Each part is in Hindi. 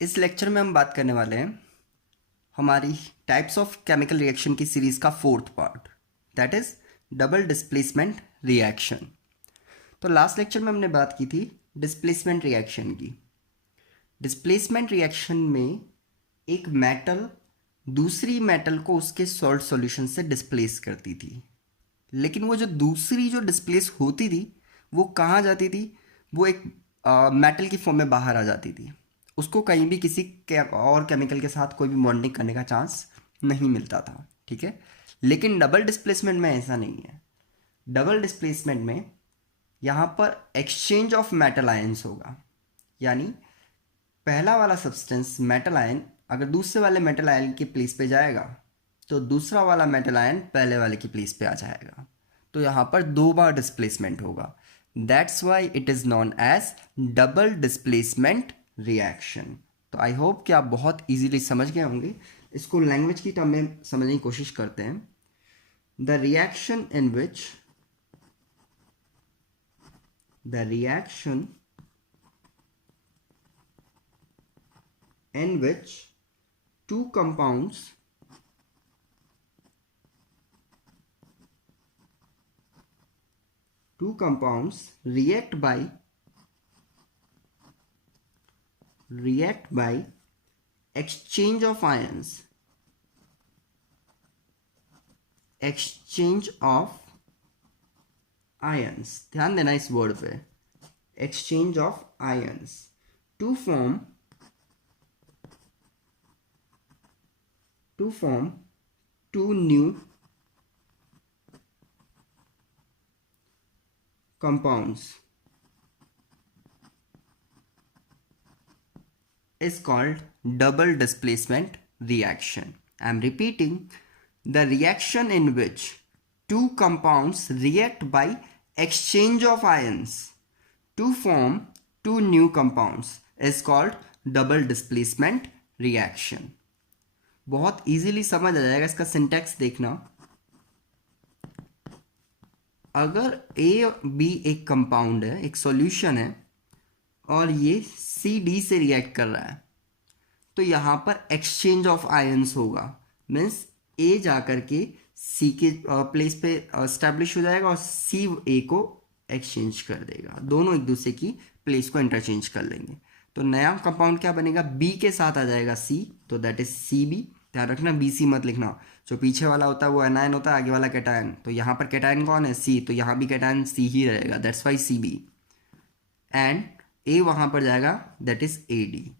इस लेक्चर में हम बात करने वाले हैं हमारी टाइप्स ऑफ केमिकल रिएक्शन की सीरीज का fourth part, that is double displacement reaction. तो लास्ट लेक्चर में हमने बात की थी डिस्प्लेसमेंट रिएक्शन की। डिस्प्लेसमेंट रिएक्शन में एक मेटल दूसरी मेटल को उसके सॉल्ट सॉल्यूशन से डिस्प्लेस करती थी, लेकिन वो जो दूसरी जो डिस्प्लेस होती थी वो कहाँ जाती थी? वो एक मेटल की फॉर्म में बाहर आ जाती थी। उसको कहीं भी किसी और केमिकल के साथ कोई भी बॉन्डिंग करने का चांस नहीं मिलता था, ठीक है। लेकिन डबल डिस्प्लेसमेंट में ऐसा नहीं है। डबल डिस्प्लेसमेंट में यहाँ पर एक्सचेंज ऑफ मेटल आयंस होगा, यानी पहला वाला सब्सटेंस मेटल आयन अगर दूसरे वाले मेटल आयन की प्लेस पे जाएगा तो दूसरा वाला मेटल आयन पहले वाले की प्लेस पे आ जाएगा। तो यहाँ पर दो बार डिस्प्लेसमेंट होगा। That's why it is known as double displacement reaction. तो आई होप कि आप बहुत इजीली समझ गए होंगे। इसको लैंग्वेज की टर्म में समझने की कोशिश करते हैं। The reaction in which two compounds react by exchange of ions, ध्यान देना इस वर्ड पे, exchange of ions to form two new compounds is called double displacement reaction. I am repeating, the reaction in which two compounds react by exchange of ions to form two new compounds is called double displacement reaction. बहुत इजीली समझ आ जाएगा। इसका सिंटैक्स देखना, अगर ए बी एक कंपाउंड है, एक सॉल्यूशन है, और ये सी डी से रिएक्ट कर रहा है, तो यहाँ पर एक्सचेंज ऑफ आयंस होगा। मीन्स ए जा कर के सी के प्लेस पे एस्टैब्लिश हो जाएगा और सी ए को एक्सचेंज कर देगा। दोनों एक दूसरे की प्लेस को इंटरचेंज कर लेंगे। तो नया कंपाउंड क्या बनेगा? बी के साथ आ जाएगा सी, तो दैट इज सी बी। ध्यान रखना बी सी मत लिखना। जो पीछे वाला होता है वो एनायन होता है, आगे वाला कैटायन। तो यहाँ पर कैटायन कौन है? सी, तो यहाँ भी कैटायन सी ही रहेगा, that's why C B. And A वहाँ पर जाएगा, that is A D.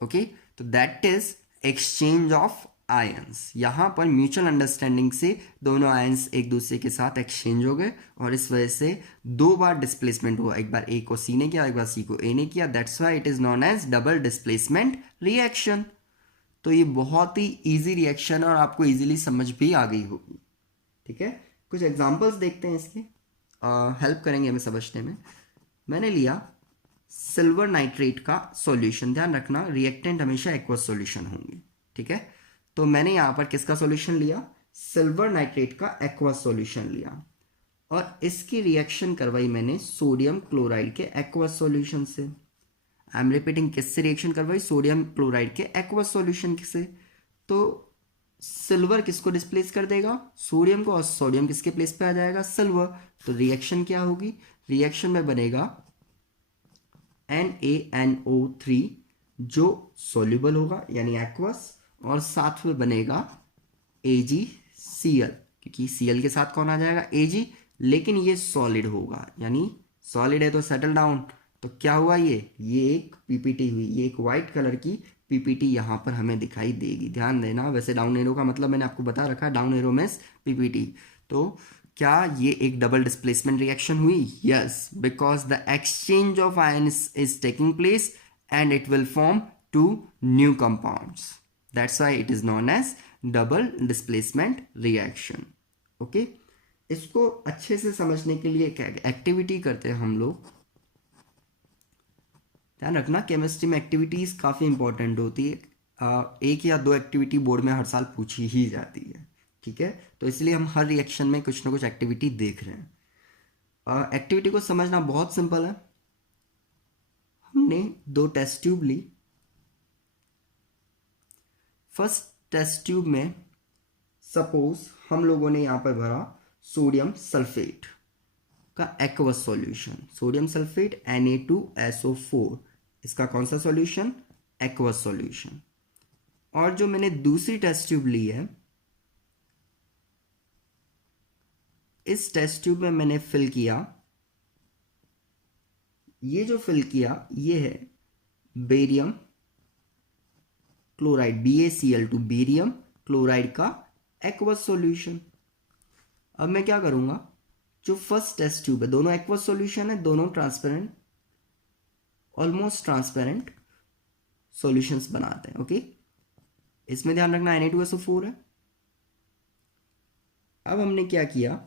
Okay, तो that is exchange of ions. यहाँ पर म्यूचुअल अंडरस्टैंडिंग से दोनों आयंस एक दूसरे के साथ एक्सचेंज हो गए और इस वजह से दो बार डिस्प्लेसमेंट हुआ। एक बार ए को सी ने किया, एक बार सी को ए ने किया। That's why it is known as double displacement reaction. तो ये बहुत ही इजी रिएक्शन है और आपको इजीली समझ भी आ गई होगी, ठीक है। कुछ एग्जांपल्स देखते हैं इसके, हेल्प करेंगे हमें समझने में। मैंने लिया सिल्वर नाइट्रेट का सॉल्यूशन। ध्यान रखना रिएक्टेंट हमेशा एक्वस सॉल्यूशन होंगे, ठीक है। तो मैंने यहाँ पर किसका सॉल्यूशन लिया? सिल्वर नाइट्रेट का एक्वस सॉल्यूशन लिया और इसकी रिएक्शन करवाई मैंने सोडियम क्लोराइड के एक्वस सॉल्यूशन से। आई एम रिपीटिंग, किससे रिएक्शन करवाई? सोडियम क्लोराइड के एक्वस सॉल्यूशन से। तो सिल्वर किसको डिस्प्लेस कर देगा? सोडियम को, और सोडियम किसके प्लेस पे आ जाएगा? सिल्वर। तो रिएक्शन क्या होगी? रिएक्शन में बनेगा NaNO3 जो सॉल्युबल होगा यानी एक्वस, और साथ में बनेगा AgCl, क्योंकि Cl के साथ कौन आ जाएगा? Ag। लेकिन ये सॉलिड होगा, यानी सॉलिड है तो सेटल डाउन। तो क्या हुआ? ये एक पीपीटी हुई, ये एक वाइट कलर की पीपीटी यहाँ पर हमें दिखाई देगी। ध्यान देना, वैसे डाउन एरो का मतलब मैंने आपको बता रखा है, डाउन एरो मींस पीपीटी। तो क्या ये एक डबल डिस्प्लेसमेंट रिएक्शन हुई? Yes, because the exchange of ions is taking place and it will form two new compounds. That's why it is known as double displacement reaction. Okay, इसको अच्छे से समझने के लिए एक एक्टिविटी करते हैं हम लोग। ध्यान रखना केमिस्ट्री में एक्टिविटीज़ काफ़ी इंपॉर्टेंट होती है। एक या दो एक्टिविटी बोर्ड में हर साल पूछी ही जाती है, ठीक है। तो इसलिए हम हर रिएक्शन में कुछ ना कुछ एक्टिविटी देख रहे हैं। एक्टिविटी को समझना बहुत सिंपल है। हमने दो टेस्ट ट्यूब ली, फर्स्ट टेस्ट ट्यूब में सपोज हम लोगों ने यहाँ पर भरा सोडियम सल्फेट का aqueous solution, sodium sulphate Na2SO4, इसका कौन सा सॉल्यूशन? Aqueous solution. और जो मैंने दूसरी टेस्ट ट्यूब ली है, इस टेस्ट ट्यूब में मैंने फिल किया, ये जो फिल किया ये है barium chloride, BaCl2, barium chloride का एक्वस सॉल्यूशन। अब मैं क्या करूंगा, जो फर्स्ट टेस्ट ट्यूब है, दोनों एक्वस सॉल्यूशन है, दोनों ट्रांसपेरेंट, ऑलमोस्ट ट्रांसपेरेंट सॉल्यूशंस बनाते हैं। ओके, इसमें ध्यान रखना Na2SO4 है। अब हमने क्या किया,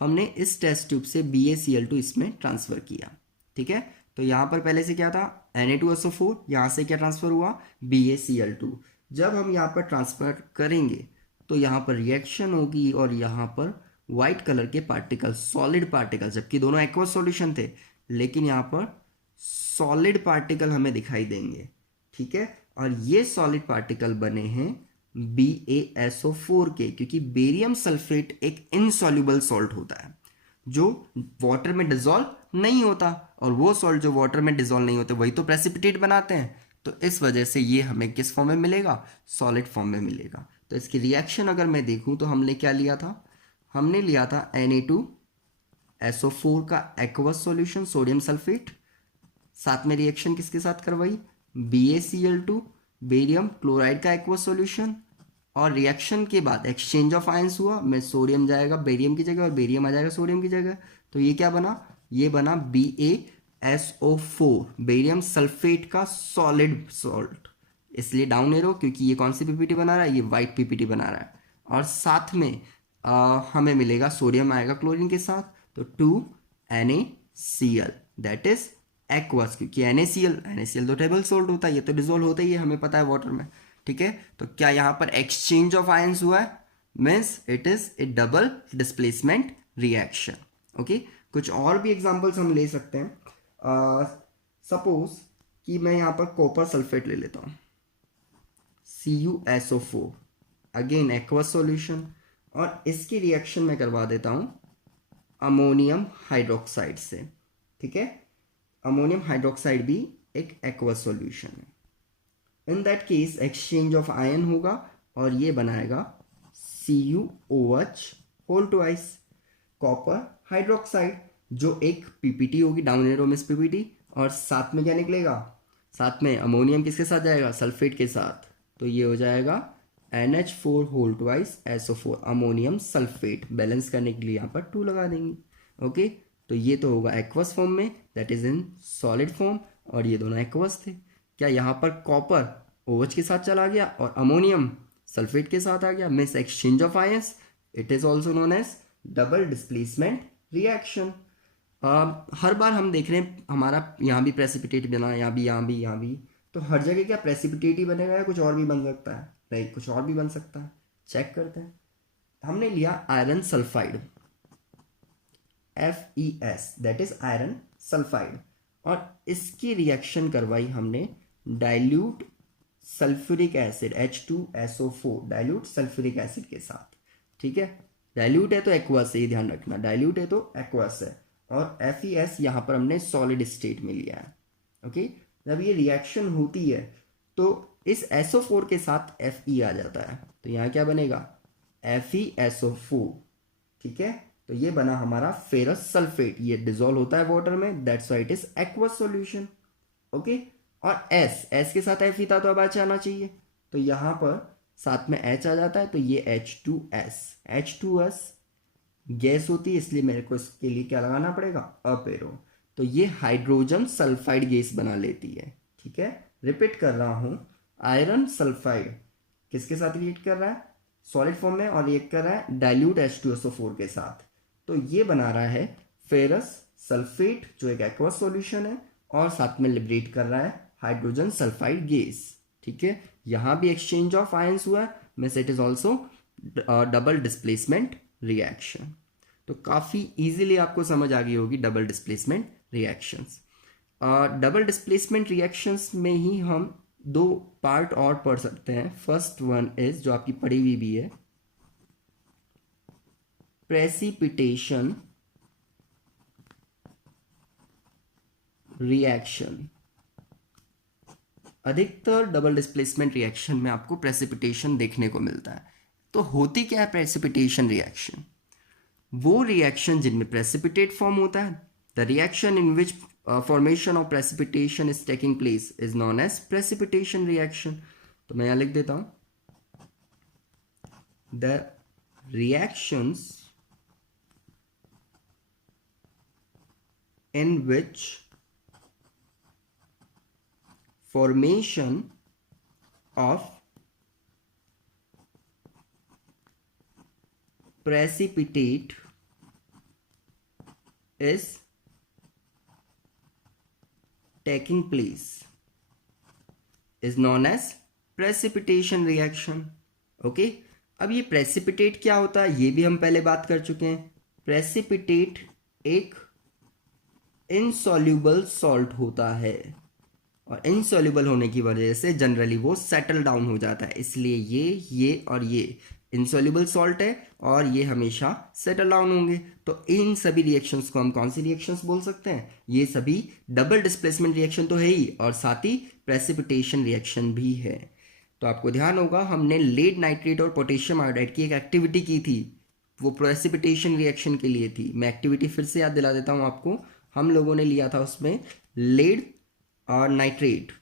हमने इस टेस्ट ट्यूब से BaCl2 इसमें ट्रांसफर किया। ठीक है, तो यहां पर पहले से क्या था, Na2SO4, यहां से क्या ट्रांसफर हुआ, BaCl2। जब हम यहां पर ट्रांसफर करेंगे तो यहाँ पर रिएक्शन होगी और यहाँ पर वाइट कलर के पार्टिकल, सॉलिड पार्टिकल, जबकि दोनों एक्वस सॉल्यूशन थे, लेकिन यहाँ पर सॉलिड पार्टिकल हमें दिखाई देंगे। ठीक है, और ये सॉलिड पार्टिकल बने हैं BaSO4 के, क्योंकि बेरियम सल्फेट एक इनसॉल्युबल सॉल्ट होता है जो वाटर में डिजोल्व नहीं होता, और वो सॉल्ट जो वाटर में डिजोल्व नहीं होते वही तो प्रेसिपिटेट बनाते हैं। तो इस वजह से ये हमें किस फॉर्म में मिलेगा, सॉलिड फॉर्म में मिलेगा। तो इसकी रिएक्शन अगर मैं देखूं तो हमने क्या लिया था, हमने लिया था Na2SO4 का एक्वस सॉल्यूशन, सोडियम सल्फेट, साथ में रिएक्शन किसके साथ करवाई, BaCl2, बेरियम क्लोराइड का एक्वस सॉल्यूशन, और रिएक्शन के बाद एक्सचेंज ऑफ आयंस हुआ, में सोडियम जाएगा बेरियम की जगह और बेरियम आ जाएगा सोडियम की जगह। तो ये क्या बना, ये बना BaSO4, बेरियम सल्फेट का सॉलिड सॉल्ट, इसलिए डाउन एरो, क्योंकि ये कौन सी पीपीटी बना रहा है, ये वाइट पीपीटी बना रहा है। और साथ में हमें मिलेगा सोडियम आएगा क्लोरीन के साथ, तो 2NaCl, दैट इज एक्वस, क्योंकि NaCl तो टेबल सॉल्ट होता है, ये तो डिजोल्व होता ही है, हमें पता है वाटर में। ठीक है, तो क्या यहाँ पर एक्सचेंज ऑफ आयंस हुआ है, means it is A double displacement reaction. Okay, कुछ और भी एग्जांपल्स हम ले सकते हैं। सपोज कि मैं यहाँ पर कॉपर सल्फेट ले लेता हूँ, CuSO4, अगेन एक्वस सॉल्यूशन, और इसकी रिएक्शन में करवा देता हूँ अमोनियम हाइड्रोक्साइड से। ठीक है, अमोनियम हाइड्रोक्साइड भी एक एक्वस सॉल्यूशन है। In that case exchange of ion होगा और ये बनाएगा CuOH whole twice, copper hydroxide, जो एक पीपीटी होगी, डाउन एरो में पीपीटी, और साथ में क्या निकलेगा, साथ में अमोनियम किसके साथ जाएगा, सल्फेट के साथ, तो ये हो जाएगा NH4 whole twice SO4, ammonium sulphate. Balance करने के लिए यहाँ पर 2 लगा देंगे। ओके, तो ये तो होगा एक्वस फॉर्म में, that is in solid form, और ये दोनों एक्वस थे। क्या यहाँ पर कॉपर OH के साथ चला गया और अमोनियम सल्फेट के साथ आ गया, means exchange of ions, it is also known as double displacement reaction. हर बार हम देख रहे हैं हमारा यहाँ भी प्रेसिपिटेट बना, यहाँ भी, यहाँ भी, यहाँ भी, तो हर जगह क्या प्रेसिपिटेट ही बनेगा या कुछ और भी बन सकता है, नहीं कुछ और भी बन सकता है, चेक करते हैं। हमने लिया iron sulphide, FeS, that is iron sulphide, और इसकी रिएक्शन करवाई हमने dilute sulphuric acid H2SO4, dilute sulphuric acid के साथ। ठीक है, डाइल्यूट है तो एक्वस है, ये ध्यान रखना, डाइल्यूट है तो एक्वस है, और FeS यहाँ पर हमने सॉलिड स्टेट में लिया है। ओके, जब ये रिएक्शन होती है तो इस SO4 के साथ Fe आ जाता है, तो यहाँ क्या बनेगा, FeSO4। ठीक है, तो ये बना हमारा फेरस सल्फेट, ये डिजोल्व होता है वाटर में, that's why it is aqueous solution. Okay, और S के साथ Fe था तो अब H आना चाहिए, तो यहाँ पर साथ में H आ जाता है, तो ये H2S गैस होती है, इसलिए मेरे को इसके लिए क्या लगाना पड़ेगा, अप एरो, तो ये हाइड्रोजन सल्फाइड गैस बना लेती है। ठीक है, रिपीट कर रहा हूं, आयरन सल्फाइड किसके साथ रिएक्ट कर रहा है, सॉलिड फॉर्म में, और रिएक्ट कर रहा है डाइल्यूट H2SO4 के साथ, तो ये बना रहा है फेरस सल्फेट जो एक एक्वस सॉल्यूशन है, और साथ में लिबरेट कर रहा है हाइड्रोजन सल्फाइड गैस। ठीक है, यहां भी एक्सचेंज ऑफ आयंस हुआ, means it is also double displacement reaction. तो काफी इजीली आपको समझ आ गई होगी double displacement reactions. Double displacement reactions में ही हम दो पार्ट और पढ़ सकते हैं. फर्स्ट वन इज जो आपकी पढ़ी हुई भी है, प्रेसिपिटेशन रिएक्शन. अधिकतर डबल डिस्प्लेसमेंट रिएक्शन में आपको प्रेसिपिटेशन देखने को मिलता है. तो होती क्या है प्रेसिपिटेशन रिएक्शन? वो रिएक्शन जिनमें प्रेसिपिटेट फॉर्म होता है. The reaction in which formation of precipitation is taking place is known as precipitation reaction. तो मैं यहां लिख देता हूं, the reactions in which formation of precipitate is taking place is known as precipitation reaction. Okay, अब ये precipitate क्या होता है ये भी हम पहले बात कर चुके हैं. precipitate एक insoluble salt होता है और इनसॉल्युबल होने की वजह से जनरली वो सेटल डाउन हो जाता है. इसलिए ये और ये इनसॉल्युबल सॉल्ट है और ये हमेशा सेटल डाउन होंगे. तो इन सभी रिएक्शंस को हम कौन सी रिएक्शंस बोल सकते हैं? ये सभी डबल डिस्प्लेसमेंट रिएक्शन तो है ही और साथ ही प्रेसिपिटेशन रिएक्शन भी है. तो आपको ध्यान होगा हमने लेड नाइट्रेट और पोटेशियम आयोडाइड की एक एक्टिविटी की थी, वो प्रेसिपिटेशन रिएक्शन के लिए थी. मैं एक्टिविटी फिर से याद दिला देता हूँ आपको. हम लोगों ने लिया था उसमें लेड और nitrate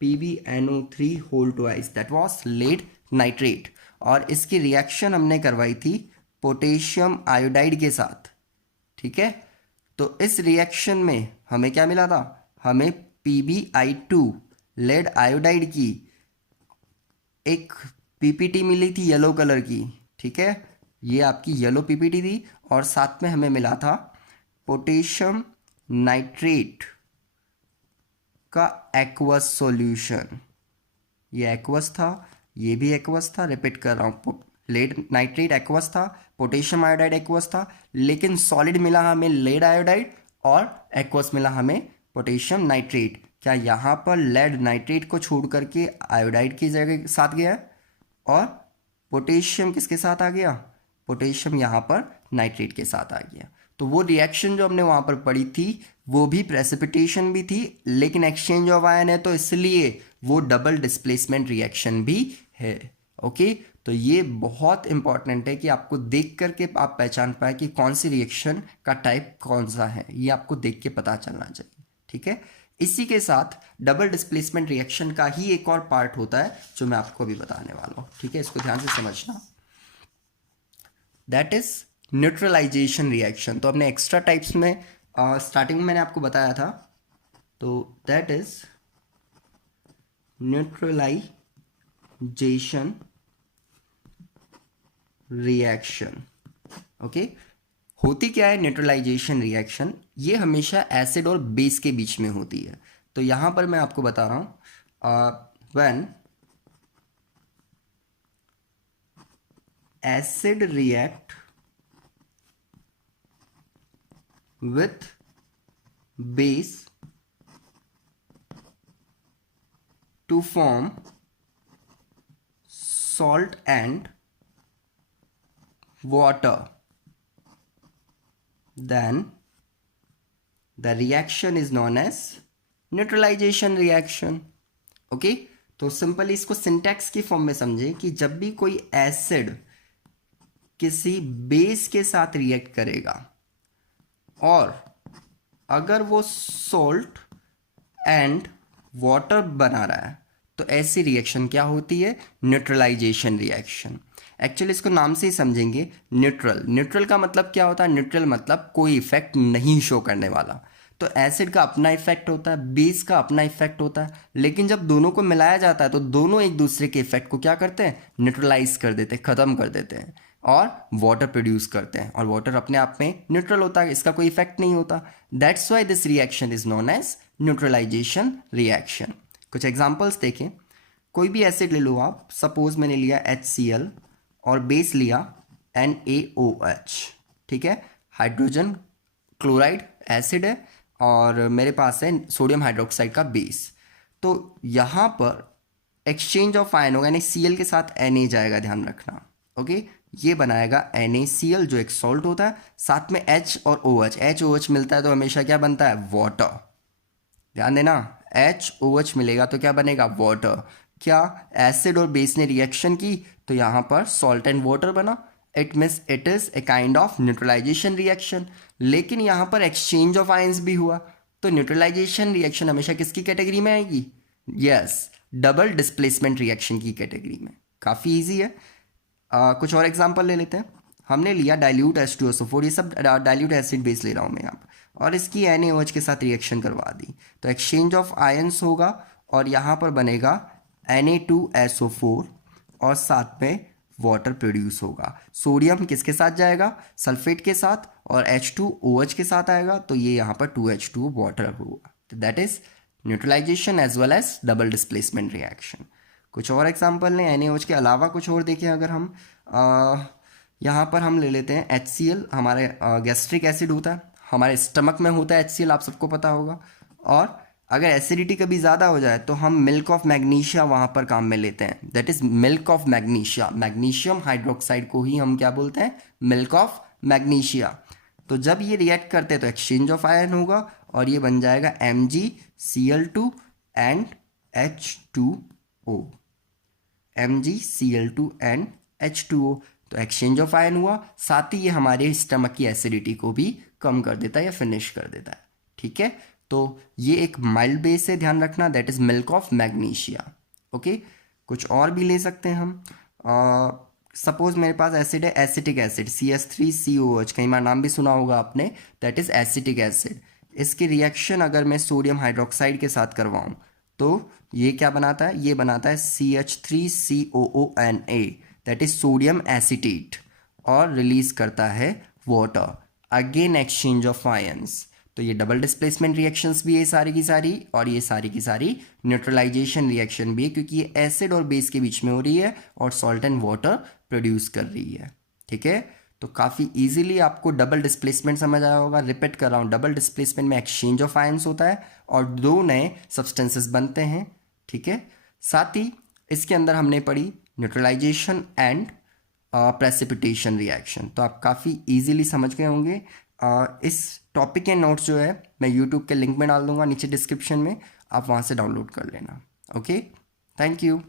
PbNO3 whole twice, that was lead nitrate, और इसकी रिएक्शन हमने करवाई थी पोटेशियम आयोडाइड के साथ. ठीक है, तो इस रिएक्शन में हमें क्या मिला था? हमें PbI2 लेड आयोडाइड की एक PPT मिली थी येलो कलर की. ठीक है, ये आपकी येलो PPT थी और साथ में हमें मिला था पोटेशियम नाइट्रेट का एक्वस सॉल्यूशन. ये एक्वस था, ये भी एक्वस था. रिपीट कर रहा हूँ, लेड नाइट्रेट एक्वस था, पोटेशियम आयोडाइड एक्वस था, लेकिन सॉलिड मिला हमें लेड आयोडाइड और एक्वस मिला हमें पोटेशियम नाइट्रेट. क्या यहाँ पर लेड नाइट्रेट को छोड़ करके आयोडाइड की जगह साथ गया है और पोटेशियम किसके साथ आ गया? पोटेशियम यहाँ पर नाइट्रेट के साथ आ गया. तो वो रिएक्शन जो हमने वहाँ पर पढ़ी थी वो भी प्रेसिपिटेशन भी थी, लेकिन एक्सचेंज ऑफ आयन है तो इसलिए वो डबल डिस्प्लेसमेंट रिएक्शन भी है. ओके, तो ये बहुत इंपॉर्टेंट है कि आपको देख करके आप पहचान पाए कि कौन सी रिएक्शन का टाइप कौन सा है, ये आपको देख के पता चलना चाहिए. ठीक है, इसी के साथ डबल डिस्प्लेसमेंट रिएक्शन का ही एक और पार्ट होता है जो मैं आपको अभी बताने वाला हूँ. ठीक है, इसको ध्यान से समझना. That is neutralization reaction. तो हमने एक्स्ट्रा टाइप्स में स्टार्टिंग में मैंने आपको बताया था. तो that is neutralization reaction. Okay, होती क्या है न्यूट्रलाइजेशन रिएक्शन? ये हमेशा एसिड और बेस के बीच में होती है. तो यहां पर मैं आपको बता रहा हूं, when acid react with base to form salt and water, then the reaction is known as neutralization reaction. Okay, तो सिंपली इसको सिंटैक्स की फॉर्म में समझें कि जब भी कोई एसिड किसी बेस के साथ रिएक्ट करेगा और अगर वो सॉल्ट एंड वाटर बना रहा है तो ऐसी रिएक्शन क्या होती है? Neutralisation reaction. एक्चुअली इसको नाम से ही समझेंगे. न्यूट्रल, न्यूट्रल का मतलब क्या होता है? न्यूट्रल मतलब कोई इफेक्ट नहीं शो करने वाला. तो एसिड का अपना इफेक्ट होता है, बेस का अपना इफेक्ट होता है, लेकिन जब दोनों को मिलाया जाता है तो दोनों एक दूसरे के इफेक्ट को क्या करते हैं? न्यूट्रलाइज कर देते हैं, खत्म कर देते हैं और वाटर प्रोड्यूस करते हैं. और वाटर अपने आप में न्यूट्रल होता है, इसका कोई इफेक्ट नहीं होता. That's why this reaction is known as neutralization reaction. कुछ एग्जांपल्स देखें. कोई भी एसिड ले लो आप, सपोज मैंने लिया HCl और बेस लिया NaOH. ठीक है, हाइड्रोजन क्लोराइड एसिड है और मेरे पास है सोडियम हाइड्रोक्साइड का बेस। तो यहाँ पर एक्सचेंज ऑफ आयन होगा, यानी Cl के साथ Na जाएगा, ध्यान रखना। ओके, ये बनाएगा NaCl जो एक सॉल्ट होता है, साथ में H और OH। HOH मिलता है तो हमेशा क्या बनता है, वाटर। ध्यान देना, HOH मिलेगा तो क्या बनेगा, वाटर। क्या एसिड और बेस ने रिएक्शन की तो यहाँ पर सॉल्ट एंड वाटर बना। It means it is a kind of neutralization reaction. लेकिन यहाँ पर एक्सचेंज ऑफ आयंस भी हुआ, तो न्यूट्रलाइजेशन रिएक्शन हमेशा किसकी कैटेगरी में आएगी, यस, डबल डिस्प्लेसमेंट रिएक्शन की कैटेगरी में। काफ़ी इजी है। कुछ और एग्जांपल ले लेते हैं। हमने लिया डाइल्यूट H2SO4, ये सब डाइल्यूट एसिड बेस ले रहा हूँ मैं यहाँ पर, और इसकी NaOH के साथ रिएक्शन करवा दी तो एक्सचेंज ऑफ आयंस होगा और यहाँ पर बनेगा Na2SO4 और साथ में वाटर प्रोड्यूस होगा। सोडियम किसके साथ जाएगा, सल्फेट के साथ, और H2OH के साथ आएगा तो ये यहाँ पर 2H2 वाटर होगा। तो that is neutralization as well as double displacement reaction. कुछ और एग्जांपल लें NaOH के अलावा, कुछ और देखें अगर हम यहाँ पर हम ले लेते हैं HCl। हमारे गैस्ट्रिक एसिड होता है, हमारे स्टमक में होता है HCl, आप सबको पता होगा। और अगर एसिडिटी कभी ज़्यादा हो जाए तो हम मिल्क ऑफ मैग्नीशिया वहाँ पर काम में लेते हैं, that is milk of magnesia. Magnesium hydroxide को ही हम क्या बोलते हैं, मिल्क ऑफ मैग्नीशिया। तो जब ये रिएक्ट करते हैं तो एक्सचेंज ऑफ आयन होगा और ये बन जाएगा MgCl2 and H2O। MgCl2 and H2O, तो एक्सचेंज ऑफ आयन हुआ, साथ ही ये हमारे स्टमक की एसिडिटी को भी कम कर देता है या फिनिश कर देता है। ठीक है, तो ये एक माइल्ड बेस है, ध्यान रखना, that is milk of magnesia. Okay, कुछ और भी ले सकते हैं हम। सपोज मेरे पास एसिड है एसिटिक एसिड CH3COH, कई बार नाम भी सुना होगा आपने, दैट इज एसिटिक एसिड। इसकी रिएक्शन अगर मैं सोडियम हाइड्रोक्साइड के साथ करवाऊँ तो ये क्या बनाता है, ये बनाता है CH3COONA, that is sodium acetate, और रिलीज करता है water. Again exchange of ions, तो ये डबल डिस्प्लेसमेंट रिएक्शंस भी है सारी की सारी, और ये सारी की सारी न्यूट्रलाइजेशन रिएक्शन भी है, क्योंकि ये एसिड और बेस के बीच में हो रही है और सॉल्ट एंड वाटर प्रोड्यूस कर रही है। ठीक है, तो काफ़ी इजीली आपको डबल डिस्प्लेसमेंट समझ आया होगा। रिपीट कर रहा हूँ, डबल डिस्प्लेसमेंट में एक्सचेंज ऑफ आयंस होता है और दो नए सब्सटेंसेस बनते हैं। ठीक है, साथ ही इसके अंदर हमने पढ़ी न्यूट्रलाइजेशन एंड प्रेसिपिटेशन रिएक्शन, तो आप काफ़ी इजीली समझ गए होंगे। इस टॉपिक के नोट्स जो है मैं यूट्यूब के लिंक में डाल दूंगा नीचे डिस्क्रिप्शन में, आप वहाँ से डाउनलोड कर लेना। Okay, thank you.